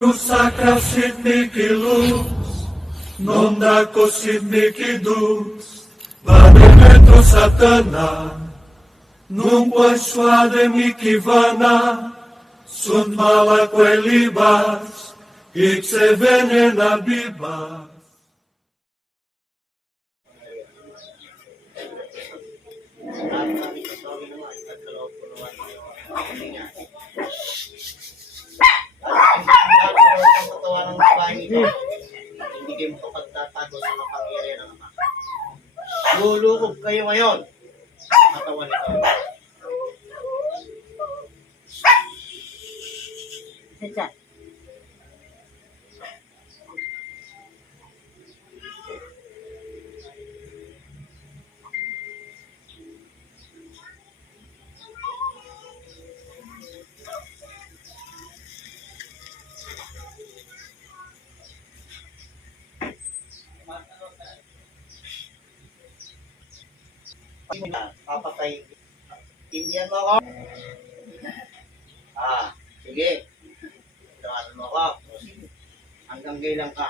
Sacra Sidniki Luz, non da Sidniki Dus, Vademetro Satana, nunque suade mikivana, sunt mala quelibas, ixe venena bibas. Hindi kayo makapagtatago sa kapangyarihan ng Ama. Lulukob kayo ngayon. Katawan ito. Sensya. Papatay. Tindihan mo ako. Sige. Tawanan mo ako. Hanggang kailan ka?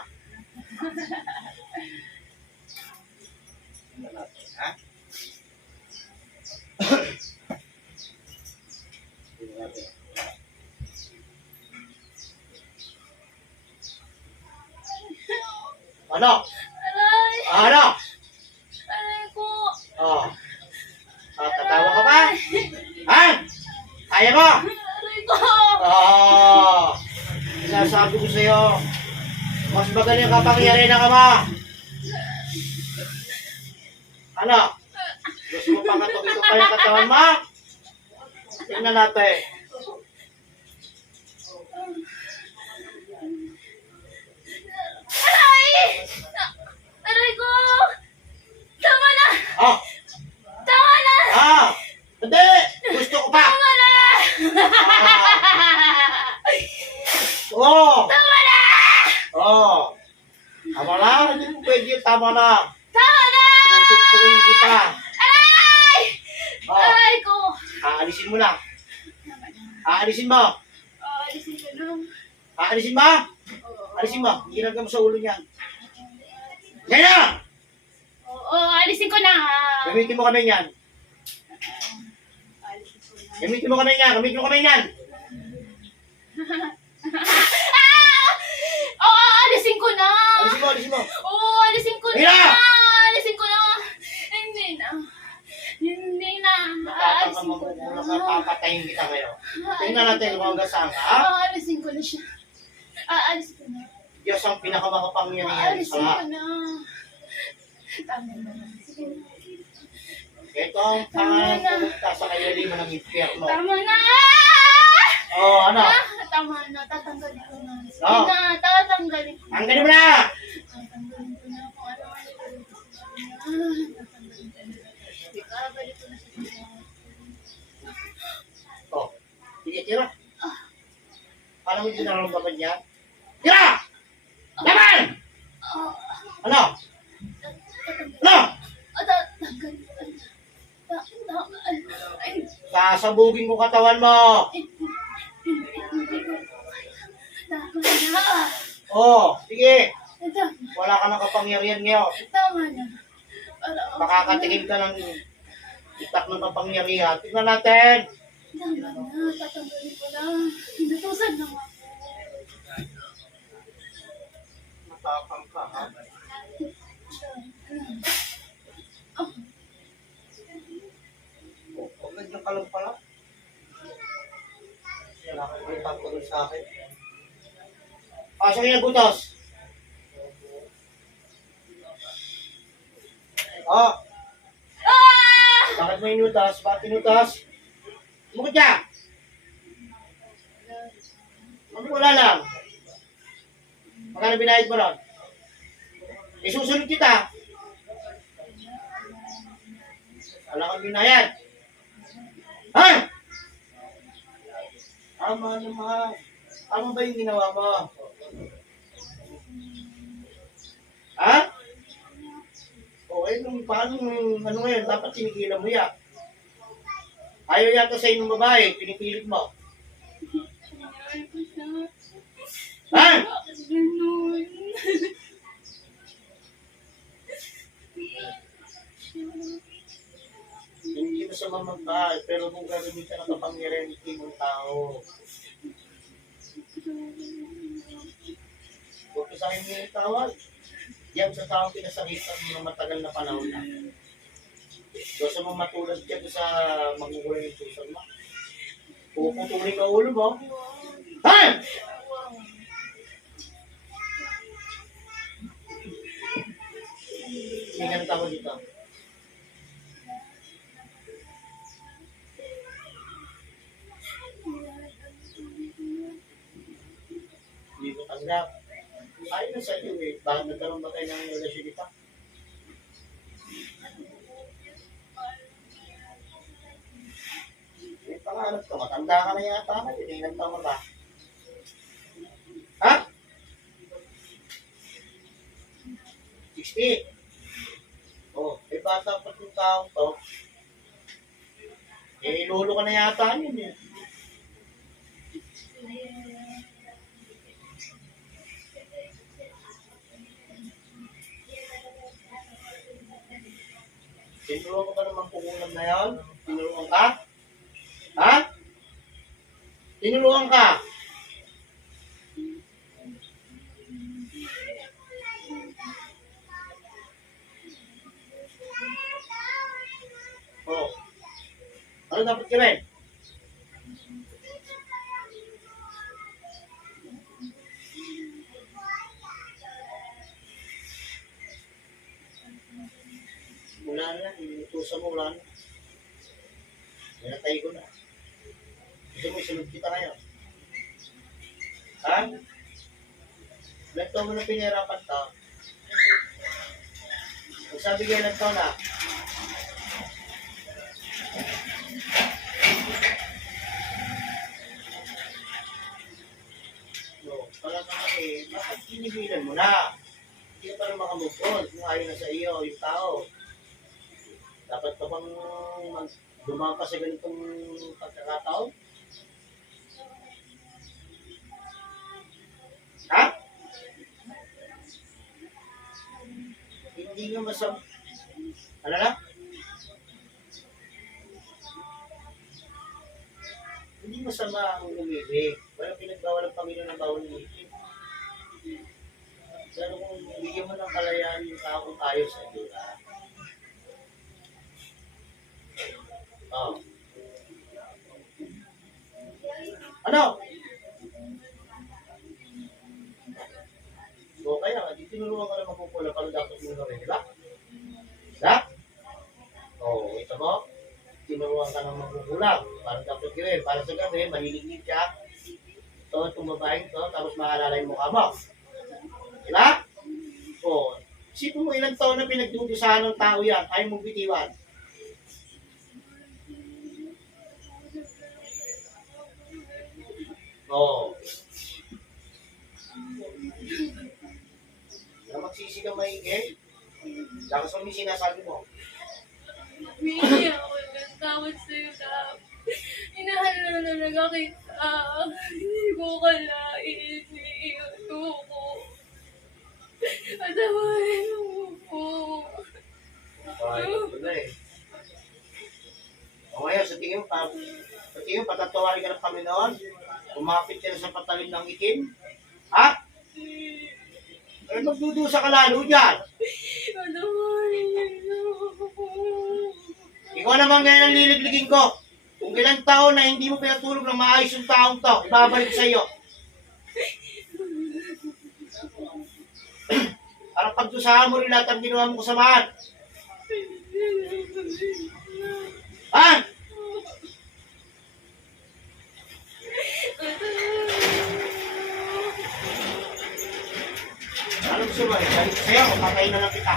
Ano natin, ha? Ano natin? Ano? Aray! Ano? Aray ko! Oh. Tatawa ka ba? Ha? Kaya mo? Aray ko! Sinasabi ko sa'yo, mas magaling ang kapangyarihan ng Ama. Ano? Gusto mo pang katok-itok pa yung katawan mo? Tingnan natin. Aray! Aray ko! Tama na! Oh! Tama na! Hindi! Gusto ko pa! Tama na! Oo! Tama na! Tama na? Hindi mo pwede. Tama na. Tama na! Susupukin kita. Aray! Oh. Aray ko! Aalisin mo na. Tama na. Aalisin mo. Alisin ko lang. Aalisin mo. Alisin mo. Ginagam mo sa ulo niyan. Yan na! Oo, alisin ko na. Gamitin mo kami niyan. Alisin ko na. Gamitin mo kami niyan. Gamitin mo kami niyan. Oo, alisin ko na. Alisin mo. Alisin mo. Oo, alisin ko na. Mira! Alisin ko na. Hindi na. Hindi na. Alisin ko na. Nakapapatayin kita ngayon. Tingnan natin kung hanggang saan ka. Alisin ko na siya. Alisin ko na. Diyos ang pinakamakapangyarihan Alisin sa ko na. Tama na. Sige na. ito ang pangalan pumunta sa kailaliman ng impyerno. Tama na. Ano? Tama na. Tatanggalin ko na. Sige No. na. Tatanggalin ko na. Tanggalin mo na! Tatanggalin ko na kung ano man ito. Tatanggalin ko na. Ikabalik ko na sa iyo. Sige, tira. Paano mo dinaramdaman niya? Tira! Laban! Ano? Ano? Tatanggalin ko na. Ay, Sasabugin ko katawan mo. tama na. Sige. Tama, Wala ka ng kapangyarihan ngayon. tama na. Makakatikim ka ng itak ng kapangyarihan. Tingnan natin. Tama na, tatanggalin ko na. Natusan lang ako. Matapang ka, ha? Huwag nandiyan ka lang pala. Wala ka pa ipagpagod sa akin. Pasok yung butos. Bakit mo inutas? Bakit inutas? Bukod ka! Wala lang. Magkano binayad mo ron? Isusunod kita. Wala kang binayad. Ha? Tama naman. Tama ba yung ginawa mo? Ha? Paano ano ngayon? Dapat sinigilan mo yan. Ayaw yata sa inyong babae, pinipilit mo. Ha? pero kung gagawin ka ng kapangyarihan ng timong tao, huwag ka sa akin yung tawag. Yan sa taong pinasakitan ng matagal na panahon na. Gusto mong matulad ka doon sa magugulay ng puso mo. Puputulin ka ulo mo. Ha! Tingnan ka mo dito. Hindi ko tanggap. Ayun na sa iyo eh. Bakit nagkaroon ba kayo ng relasyon dito? May pangarap ka. Matanda ka na yata ka. Ilang taon ba? Ha? 60. Oh, may bata pa yung taong to. Eh, lolo ka na yata yun eh. Tinuruan ka ba naman pukulam na yun? Tinuruan ka? Ha? Tinuruan ka? Oh. Ano dapat gawin? Wala na, inutusan mo, wala na. Minatay ko na. Gusto mo, isunod kita ngayon. Ha? Ilan taon mo na pinahirapan to? Kung sabi kayo ilan taon na? No, pala ka kasi, bakit pinigilan mo na? Hindi ka pa rin makamove on kung ayaw na sa iyo, yung tao. Dapat ka bang dumaan pa sa ganitong pagkakataon? Ha? Hindi nga masama. Ano na? Hindi masama ang umibig. Walang pinagbawal ng Panginoon ng bawal umibig. Pero kung bigyan mo ng kalayaan yung tao kung ayaw sa iyo, oh. Ano? So, kaya nga, di tinuruan ka na magkukulang pero dapat mo na rin, di ba? Diba? Oo, ito mo. Tinuruan ka ng magkukulang. Para dapat gawin. Para sa gabi, mahilig ka. Ito, itong babaeng ito, tapos maalala yung mukha mo. Diba? Oo. Isipin mo ilang taon na pinagdudusahan ng tao yan. Ayaw mong bitiwan. Oo. Na magsisi ka maigay. Tapos kung may sinasabi mo. Hindi ako nagtawad sa'yo na inahala na nagkakita. Hindi ko kalain. Iniiyato ko. Patawarin mo po. Ay, ito na eh. O ngayon, sa tingin mo, patatawarin ka ng Panginoon? Kumapit ka na sa patalim ng itim? Ha? Eh, magdudusa ka lalo dyan. Patawarin mo po. Ikaw naman ngayon ang liligligin ko. Kung ilang taon na hindi mo pinatulog ng maayos yung taong to, ibabalik sa iyo. Para pagdusahan mo rin lahat ang ginawa mo kasamaan. Ha? Ano gusto mo? Balik sa'yo o patayin na lang kita?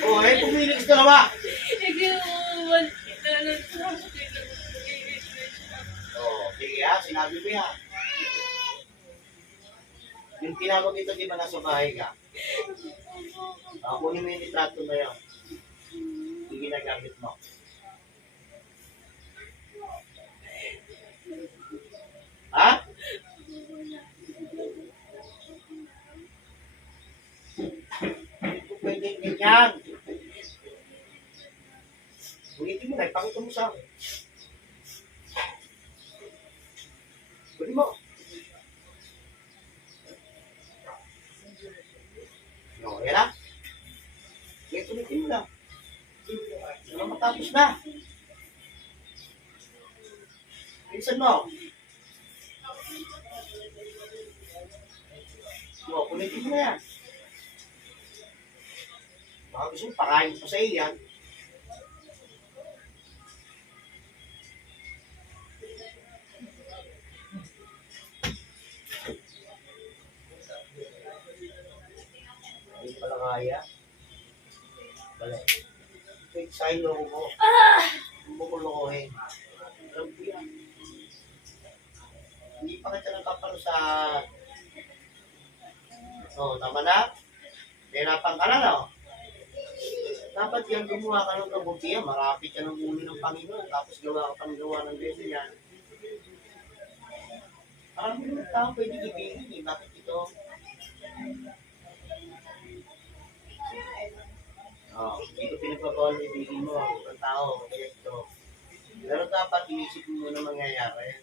Oo, eh, pumilig sa dalawa. Oo, sige ha, sinabi mo yan. Yung tinawag ito, di ba nasa bahay ka? Kunin mo yung litrato na yun. Yung ginagamit mo. Ha? Hindi po pwedeng ganyan. pakita mo sa akin. Pwede mo. No, yan na. Kaya tulitin mo lang. Ano matapos na? Bilisan mo. No, kulitin mo na yan. Baka gusto mo, pakain pa sa iyo yan. Hindi pala kaya. Balik. Wait, sign mo ko. Hindi mo ko lokohin. Alam ko yan. Hindi pa kita nagkapalo sa... Oh, tama na? Nahirapan ka na, no? Dapat yan gumawa ka ng kabutihan. Marapit ka ng uli ng Panginoon. Tapos gawa ka pang gawa ng beso yan. Marami ng tao pwede ibigin eh. Bakit ito? Oh, hindi ko pinagpapawal na ibigin mo ang ibang tao. Kaya ito. Pero dapat inisip mo na mangyayari.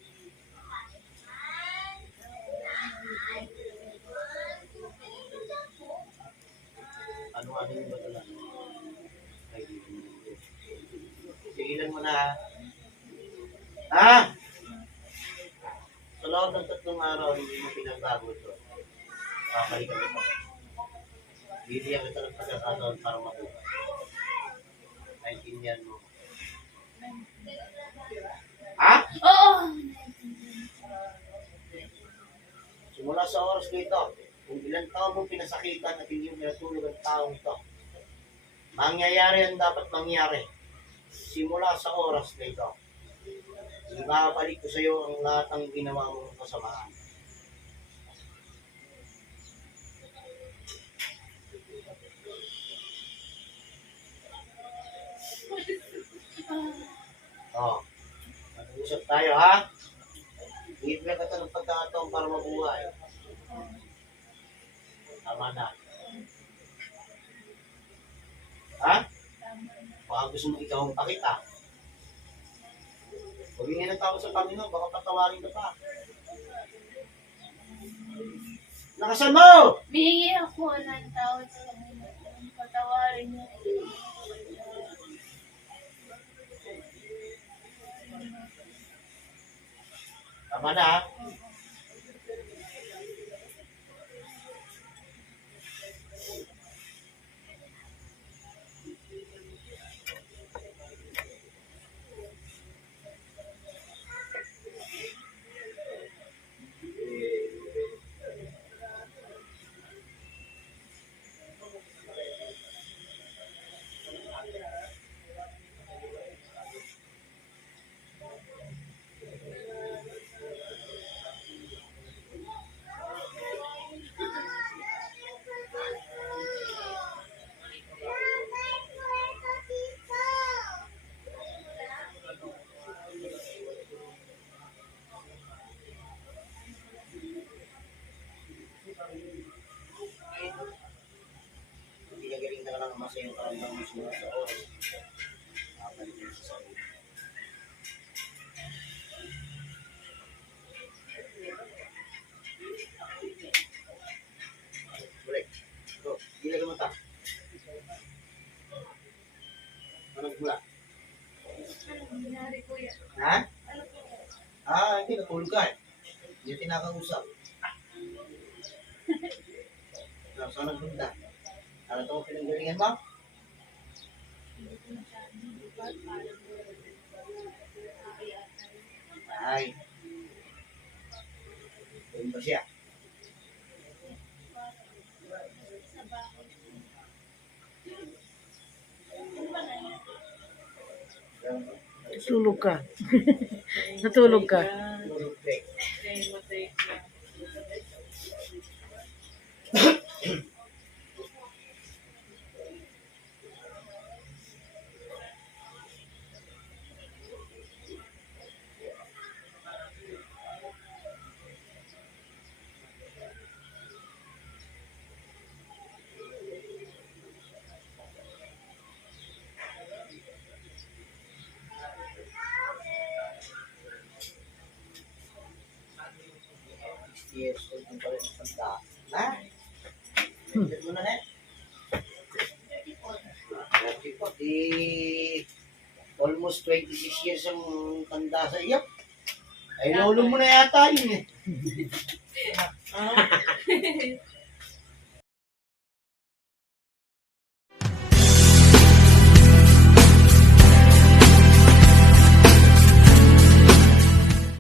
Ano yung ba talaga? Sigilan mo na. Ha? Sa loob ng 3 araw, hindi mo pinagbago ito. Kakalikan ito. Bibigyan kita ng pagkakataon para mabuhay. Naintindihan mo. Ha? Oo! Simula sa oras dito, kung ilang taon mong pinasakitan at hindi mo pinatulog ang taong ito, mangyayari ang dapat mangyari. Simula sa oras na ito, ibabalik ko sa iyo ang lahat ng ginawa mong kasamaan. Oh, mag-usap tayo ha? Bibigyan kita ng pagkakataon para mabuhay. Tama na. Ha? Baka gusto mo ikaw ang pakita. Huwagin ng tao sa Panginoon, baka patawarin ka pa. Nakasan mo! Bigyan ako ng tawad sa Panginoon. Patawarin niyo. Tama na ha? Pinagaling ka na lang masaya yung karamdam mo simula sa oras. Nakabalik mo sa sarili. Balik. Go. Hindi na lumata. Anong gula? Anong nangyari, kuya? Ha? Ah, hindi. Natulog ka eh. Hindi tinakausap. Saan nagpunta? Ano ito ang pinanggalingan mo? Ay. Doon ba siya? Tulog ka. Natulog ka. Tulog ka eh. years old yung pala ng tanda. Na? Tignan mo na na. 34. Almost 26 years ang tanda sa iyo. Ay, lolo mo na yata yun eh.